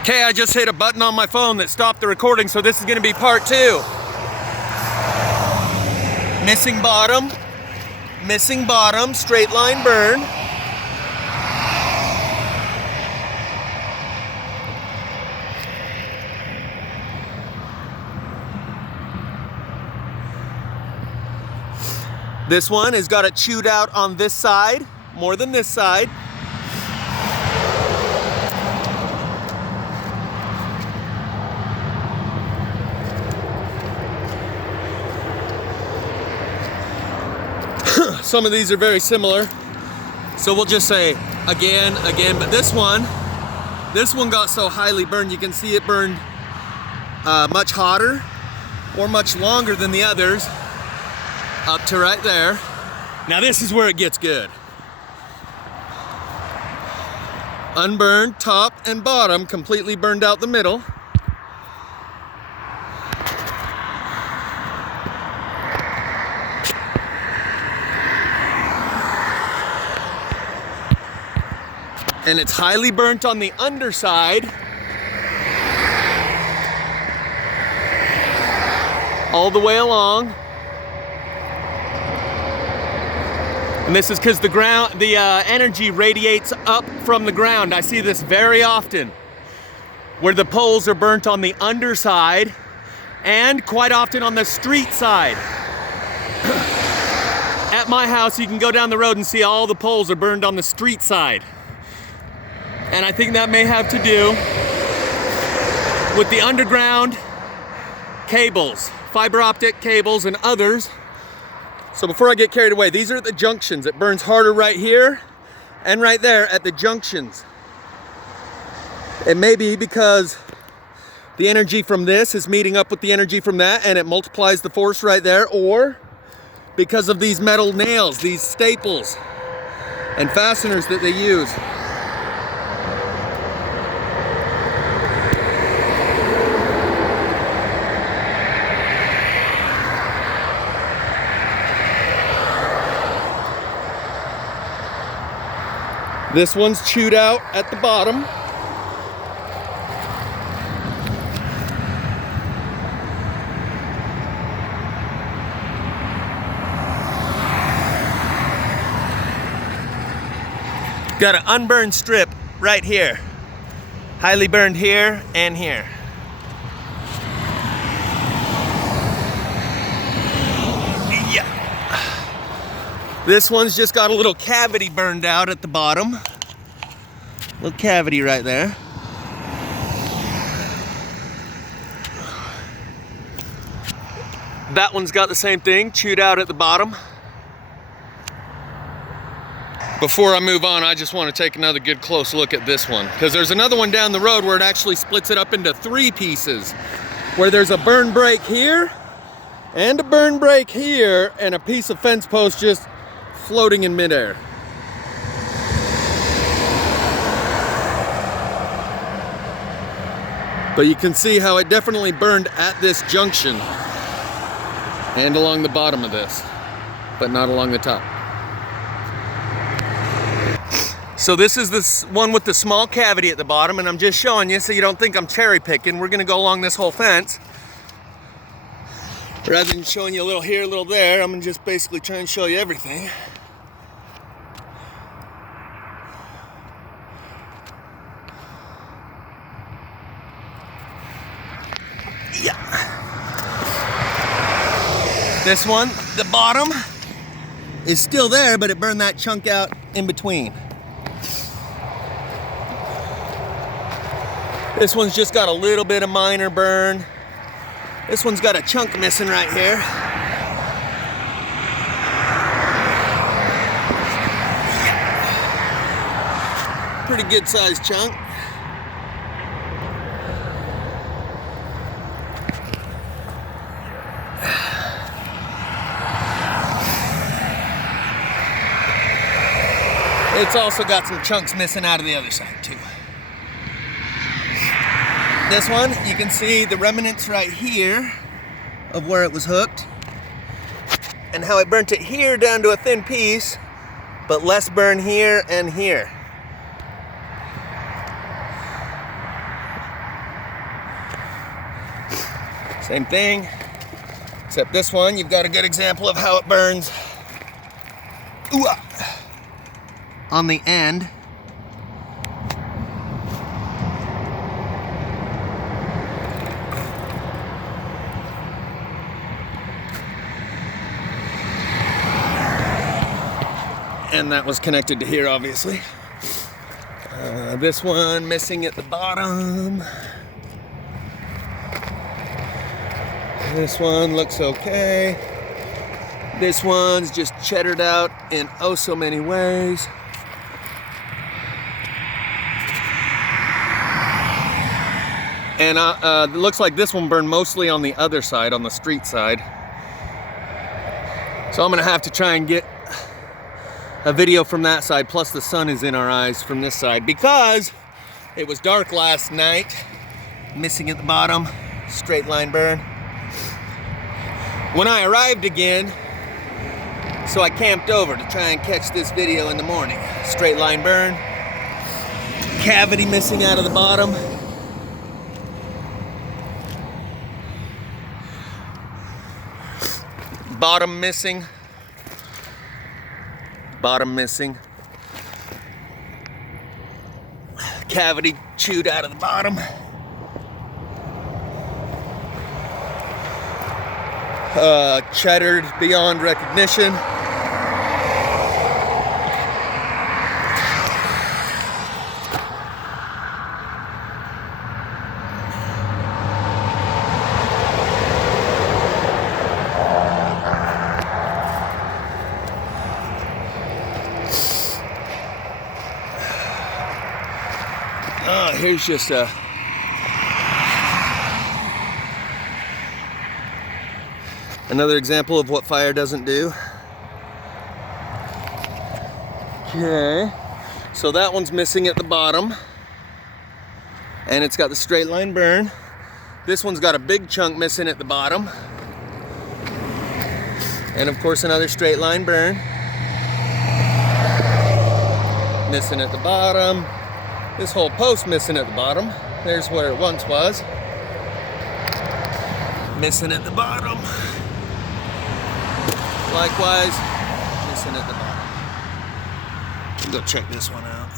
Okay, I just hit a button on my phone that stopped the recording, so this is gonna be part 2. Missing bottom, straight line burn. This one has got it chewed out on this side, more than this side. Some of these are very similar, so we'll just say again, but this one got so highly burned, you can see it burned much hotter or much longer than the others, up to right there. Now this is where it gets good. Unburned top and bottom, completely burned out the middle. And it's highly burnt on the underside. All the way along. And this is because the energy radiates up from the ground. I see this very often, where the poles are burnt on the underside and quite often on the street side. At my house, you can go down the road and see all the poles are burned on the street side. And I think that may have to do with the underground cables, fiber optic cables and others. So before I get carried away, these are the junctions. It burns harder right here and right there at the junctions. It may be because the energy from this is meeting up with the energy from that and it multiplies the force right there, or because of these metal nails, these staples and fasteners that they use. This one's chewed out at the bottom. Got an unburned strip right here. Highly burned here and here. This one's just got a little cavity burned out at the bottom. Little cavity right there. That one's got the same thing, chewed out at the bottom. Before I move on, I just want to take another good close look at this one, because there's another one down the road where it actually splits it up into 3 pieces, where there's a burn break here and a burn break here and a piece of fence post just floating in midair. But you can see how it definitely burned at this junction and along the bottom of this, but not along the top. So this is this one with the small cavity at the bottom, and I'm just showing you so you don't think I'm cherry picking. We're gonna go along this whole fence. Rather than showing you a little here, a little there, I'm gonna just basically try and show you everything. Yeah. This one, the bottom is still there, but it burned that chunk out in between. This one's just got a little bit of minor burn. This one's got a chunk missing right here. Pretty good sized chunk. It's also got some chunks missing out of the other side too. This one, you can see the remnants right here of where it was hooked and how it burnt it here down to a thin piece, but less burn here and here. Same thing, except this one, you've got a good example of how it burns. Ooh-ah. On the end. And that was connected to here, obviously. This one missing at the bottom. This one looks okay. This one's just cheddared out in oh so many ways. And it looks like this one burned mostly on the other side, on the street side. So I'm gonna have to try and get a video from that side, plus the sun is in our eyes from this side because it was dark last night. Missing at the bottom, straight line burn. When I arrived again, so I camped over to try and catch this video in the morning. Straight line burn, cavity missing out of the bottom. Bottom missing. Bottom missing. Cavity chewed out of the bottom. Cheddared beyond recognition. Here's just another example of what fire doesn't do. Okay, so that one's missing at the bottom, and it's got the straight line burn. This one's got a big chunk missing at the bottom, and of course another straight line burn. Missing at the bottom. This whole post missing at the bottom. There's where it once was. Missing at the bottom. Likewise, missing at the bottom. Go check this one out.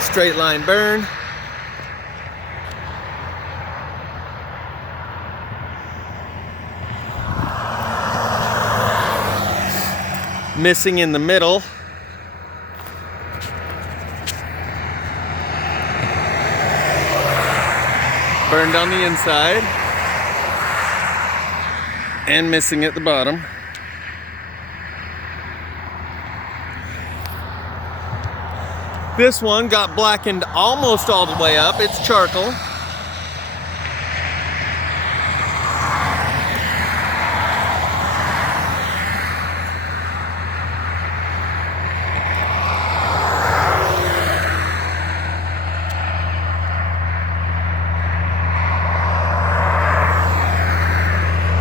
Straight line burn. Missing in the middle. Burned on the inside. And missing at the bottom. This one got blackened almost all the way up. It's charcoal.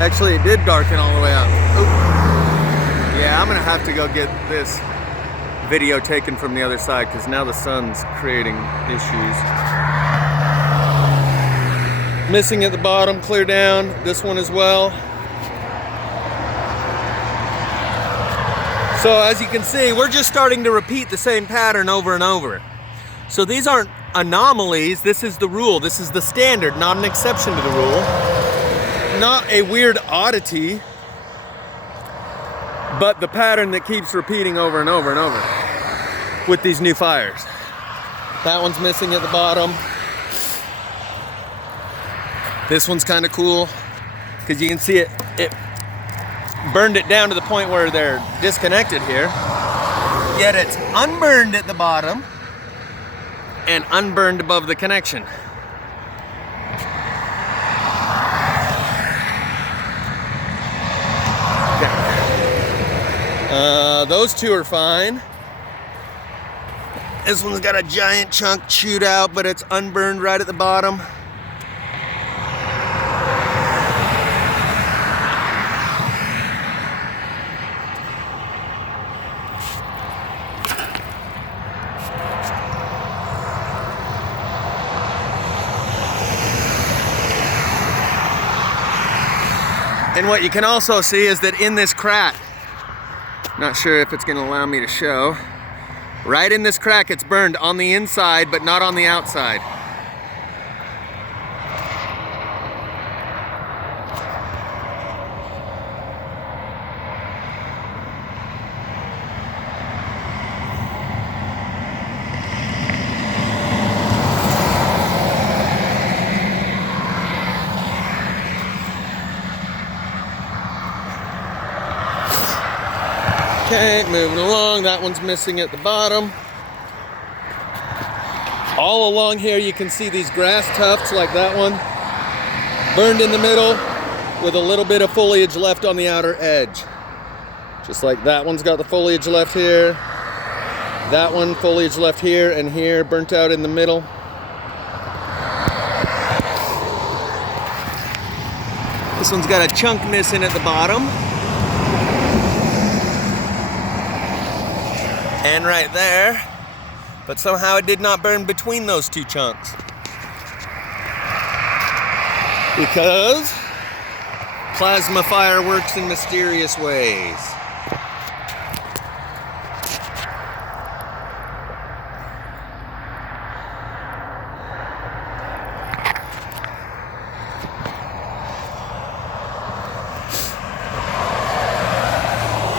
Actually, it did darken all the way up. Oop. Yeah, I'm gonna have to go get this video taken from the other side because now the sun's creating issues. Missing at the bottom, clear down. This one as well. So as you can see, we're just starting to repeat the same pattern over and over. So these aren't anomalies, this is the rule. This is the standard, not an exception to the rule. Not a weird oddity, but the pattern that keeps repeating over and over and over with these new fires. That one's missing at the bottom. This one's kind of cool because you can see it burned it down to the point where they're disconnected here. Yet it's unburned at the bottom and unburned above the connection. Those two are fine. This one's got a giant chunk chewed out, but it's unburned right at the bottom. And what you can also see is that in this crack, not sure if it's going to allow me to show, right in this crack it's burned on the inside but not on the outside. Okay, moving along, that one's missing at the bottom. All along here you can see these grass tufts like that one, burned in the middle with a little bit of foliage left on the outer edge. Just like that one's got the foliage left here. That one, foliage left here and here, burnt out in the middle. This one's got a chunk missing at the bottom. And right there, but somehow it did not burn between those two chunks. Because plasma fire works in mysterious ways.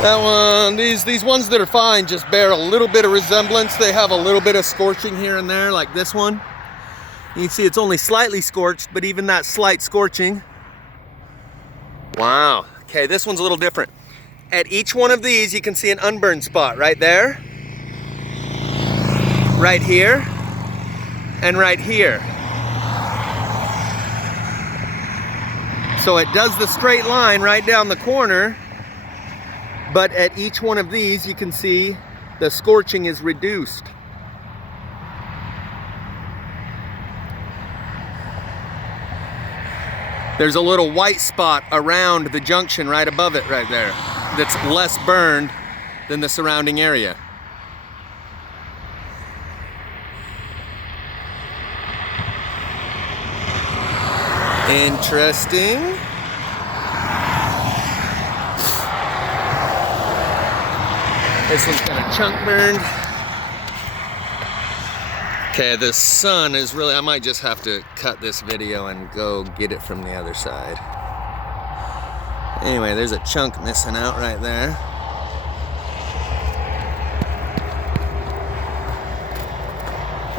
That one, these ones that are fine just bear a little bit of resemblance. They have a little bit of scorching here and there, like this one. You can see it's only slightly scorched, but even that slight scorching. Wow. Okay, this one's a little different. At each one of these, you can see an unburned spot right there, right here, and right here. So it does the straight line right down the corner. But at each one of these, you can see the scorching is reduced. There's a little white spot around the junction right above it right there that's less burned than the surrounding area. Interesting. This one's got a chunk burned. Okay, the sun is really, I might just have to cut this video and go get it from the other side. Anyway, there's a chunk missing out right there.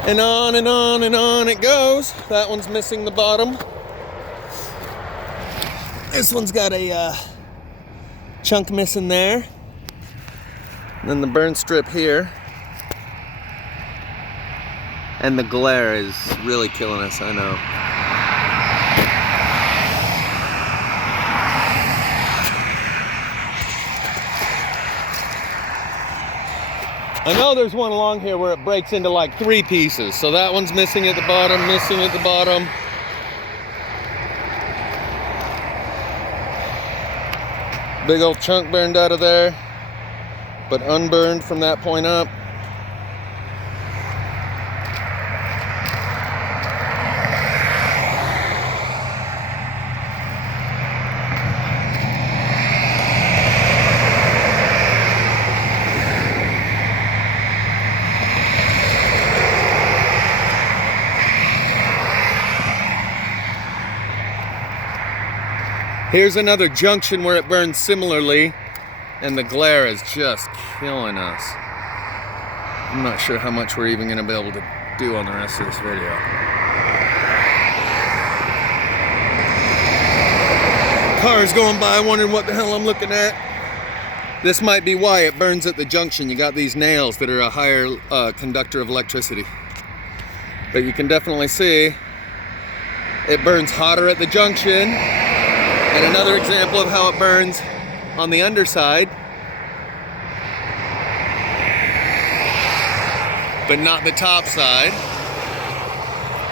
And on and on and on it goes. That one's missing the bottom. This one's got a chunk missing there. And then the burn strip here. And the glare is really killing us, I know. I know there's one along here where it breaks into like 3 pieces. So that one's missing at the bottom, missing at the bottom. Big old chunk burned out of there, but unburned from that point up. Here's another junction where it burns similarly, and the glare is just killing us. I'm not sure how much we're even going to be able to do on the rest of this video. Cars going by wondering what the hell I'm looking at. This might be why it burns at the junction. You got these nails that are a higher conductor of electricity. But you can definitely see it burns hotter at the junction. And another example of how it burns on the underside, but not the top side.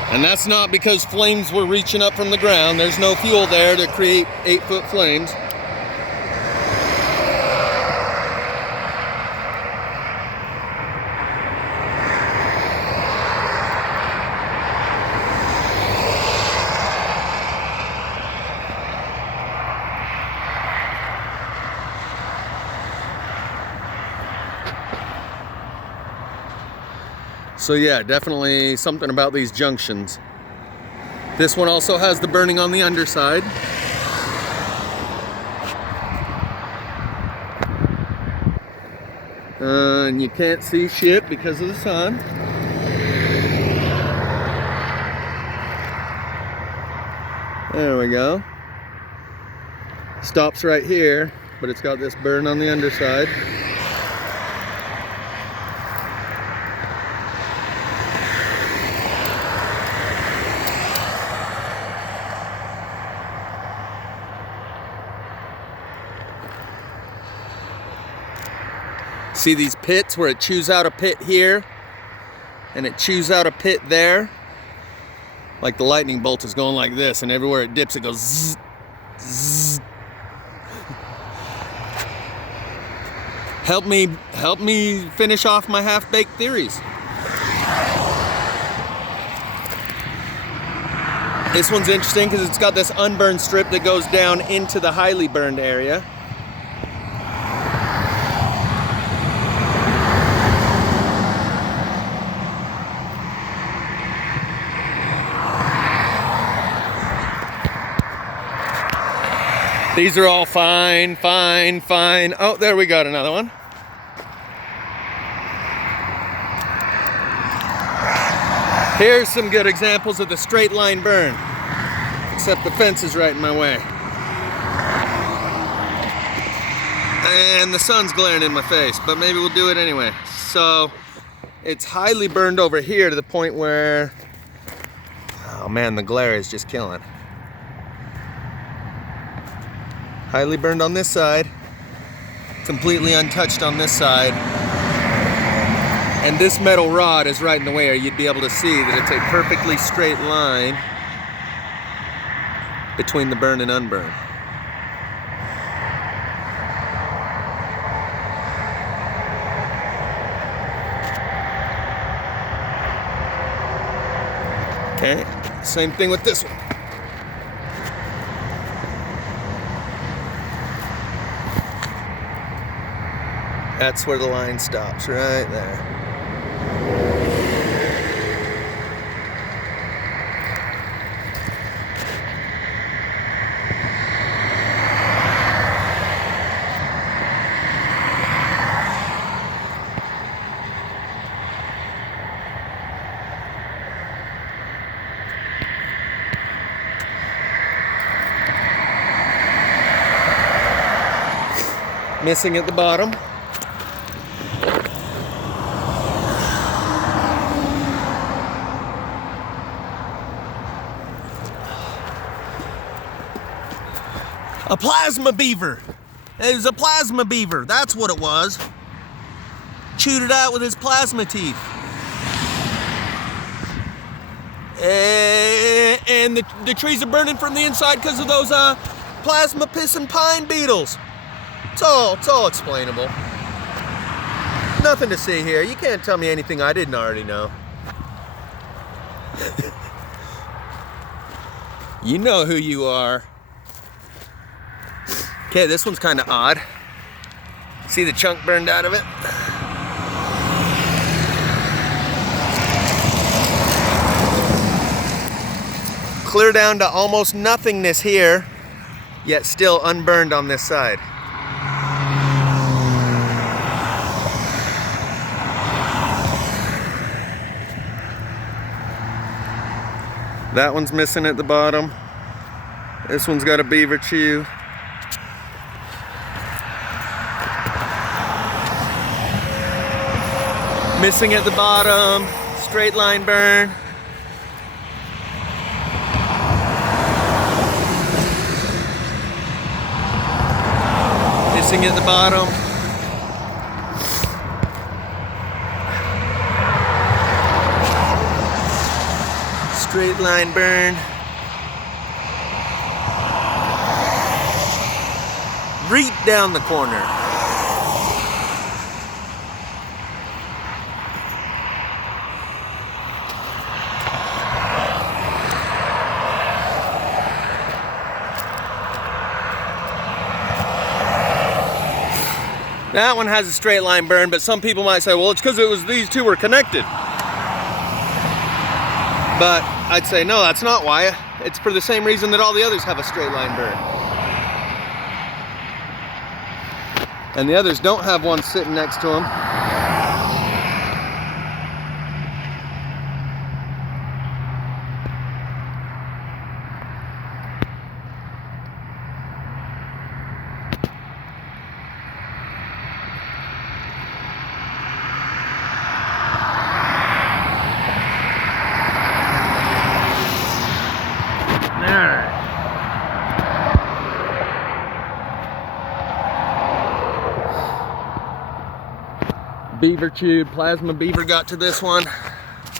And that's not because flames were reaching up from the ground. There's no fuel there to create 8-foot flames. So yeah, definitely something about these junctions. This one also has the burning on the underside. And you can't see shit because of the sun. There we go. Stops right here, but it's got this burn on the underside. See these pits where it chews out a pit here and it chews out a pit there? Like the lightning bolt is going like this, and everywhere it dips it goes zzz, zzz. Help me finish off my half-baked theories. This one's interesting because it's got this unburned strip that goes down into the highly burned area. These are all fine, fine, fine. Oh, there we got another one. Here's some good examples of the straight line burn, except the fence is right in my way. And the sun's glaring in my face, but maybe we'll do it anyway. So it's highly burned over here to the point where, oh man, the glare is just killing. Highly burned on this side, completely untouched on this side. And this metal rod is right in the way, or you'd be able to see that it's a perfectly straight line between the burn and unburn. Okay, same thing with this one. That's where the line stops, right there. Missing at the bottom. A plasma beaver. It was a plasma beaver. That's what it was. Chewed it out with his plasma teeth. And the trees are burning from the inside because of those plasma pissing pine beetles. It's all explainable. Nothing to see here. You can't tell me anything I didn't already know. You know who you are. Okay, this one's kind of odd. See the chunk burned out of it? Clear down to almost nothingness here, yet still unburned on this side. That one's missing at the bottom. This one's got a beaver chew. Missing at the bottom, straight line burn. Missing at the bottom. Straight line burn. Right down the corner. That one has a straight line burn, but some people might say, well, it's because these two were connected. But I'd say, no, that's not why. It's for the same reason that all the others have a straight line burn. And the others don't have one sitting next to them. Beaver tube, plasma beaver got to this one.